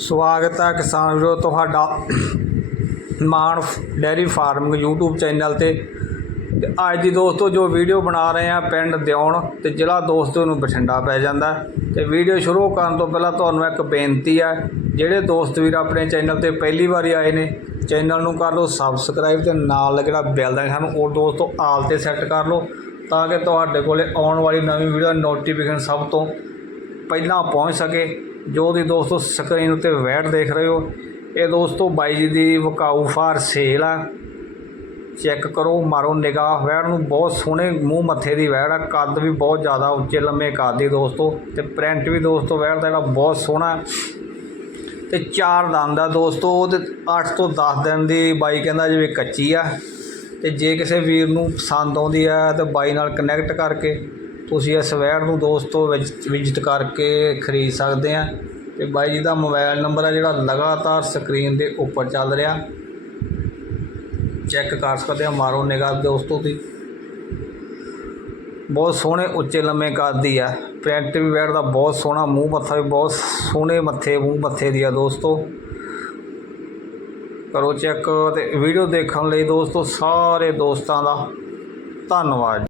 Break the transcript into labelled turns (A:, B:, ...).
A: ਸਵਾਗਤ ਹੈ ਕਿਸਾਨ ਵੀਰੋ, ਤੁਹਾਡਾ Maan dairy farming YouTube channel ਤੇ। ਤੇ ਅੱਜ ਦੀ ਦੋਸਤੋ, ਜੋ ਵੀਡੀਓ ਬਣਾ ਰਹੇ ਆ ਪਿੰਡ ਦਿਉਣ ਤੇ ਜ਼ਿਲ੍ਹਾ ਦੋਸਤੋ ਨੂੰ ਬਠਿੰਡਾ ਪੈ ਜਾਂਦਾ। ਤੇ ਵੀਡੀਓ ਸ਼ੁਰੂ ਕਰਨ ਤੋਂ ਪਹਿਲਾਂ ਤੁਹਾਨੂੰ ਇੱਕ ਬੇਨਤੀ ਹੈ ਜਿਹੜੇ ਦੋਸਤ ਵੀਰ ਆਪਣੇ ਚੈਨਲ ਤੇ ਪਹਿਲੀ ਵਾਰੀ ਆਏ ਨੇ, ਚੈਨਲ ਨੂੰ ਕਰ ਲਓ ਸਬਸਕ੍ਰਾਈਬ ਤੇ ਨਾਲ ਜਿਹੜਾ ਬੈਲ ਦਾ ਸਾਨੂੰ ਉਹ ਦੋਸਤੋ ਆਲ ਤੇ ਸੈੱਟ ਕਰ ਲਓ, ਤਾਂ ਕਿ ਤੁਹਾਡੇ ਕੋਲੇ ਆਉਣ ਵਾਲੀ ਨਵੀਂ ਵੀਡੀਓ ਨੋਟੀਫਿਕੇਸ਼ਨ ਸਭ ਤੋਂ ਪਹਿਲਾਂ ਪਹੁੰਚ ਸਕੇ। ਜੋ ਦੀ ਦੋਸਤੋ ਸਕਰੀਨ ਉੱਤੇ ਵੈਟ ਦੇਖ ਰਹੇ ਹੋ, ਇਹ ਦੋਸਤੋ ਬਾਈ ਜੀ ਦੀ ਵਕਾਊ ਫਾਰ ਸੇਲ ਆ। ਚੈੱਕ ਕਰੋ, ਮਾਰੋ ਨਿਗਾਹ। ਵੈੜ ਨੂੰ ਬਹੁਤ ਸੋਹਣੇ ਮੂੰਹ ਮੱਥੇ ਦੀ ਵੈੜ ਆ। ਕੱਦ ਵੀ ਬਹੁਤ ਜ਼ਿਆਦਾ ਉੱਚੇ, ਲੰਮੇ ਕੱਦ ਦੀ ਦੋਸਤੋ। ਤੇ ਪ੍ਰਿੰਟ ਵੀ ਦੋਸਤੋ ਵੈੜ ਦਾ ਜਿਹੜਾ ਬਹੁਤ ਸੋਹਣਾ। ਤੇ ਚਾਰ ਦੰਦ ਦਾ ਦੋਸਤੋ ਤੇ 8 ਤੋਂ 10 ਦਿਨ ਦੀ ਬਾਈ ਕਹਿੰਦਾ ਜਿਵੇਂ ਕੱਚੀ ਆ। ਤੇ ਜੇ ਕਿਸੇ ਵੀਰ ਨੂੰ ਪਸੰਦ ਆਉਂਦੀ ਆ, ਤੇ ਬਾਈ ਨਾਲ ਕਨੈਕਟ ਕਰਕੇ ਤੁਸੀਂ ਇਸ ਵੈੜ ਨੂੰ ਦੋਸਤੋ ਵਿਜ਼ਿਟ ਕਰਕੇ ਖਰੀਦ ਸਕਦੇ ਆ। ਤੇ ਬਾਈ ਜੀ ਦਾ ਮੋਬਾਈਲ ਨੰਬਰ ਆ ਜਿਹੜਾ ਲਗਾਤਾਰ ਸਕਰੀਨ ਦੇ ਉੱਪਰ ਚੱਲ ਰਿਹਾ। ਚੈੱਕ ਕਰ ਸਕਦੇ ਆ, ਮਾਰੋ ਨਿਗਾਹ ਦੋਸਤੋ ਦੀ ਬਹੁਤ ਸੋਹਣੇ, ਉੱਚੇ, ਲੰਮੇ ਕਰਦੀ ਆ। ਪ੍ਰਿੰਟ ਵੀ ਵੈੜ ਦਾ ਬਹੁਤ ਸੋਹਣਾ, ਮੂੰਹ ਮੱਥਾ ਵੀ ਬਹੁਤ ਸੋਹਣੇ ਮੱਥੇ, ਮੂੰਹ ਮੱਥੇ ਦੀ ਆ ਦੋਸਤੋ। ਕਰੋ ਚੈੱਕ ਤੇ ਵੀਡੀਓ ਦੇਖਣ ਲਈ ਦੋਸਤੋ, ਸਾਰੇ ਦੋਸਤਾਂ ਦਾ ਧੰਨਵਾਦ।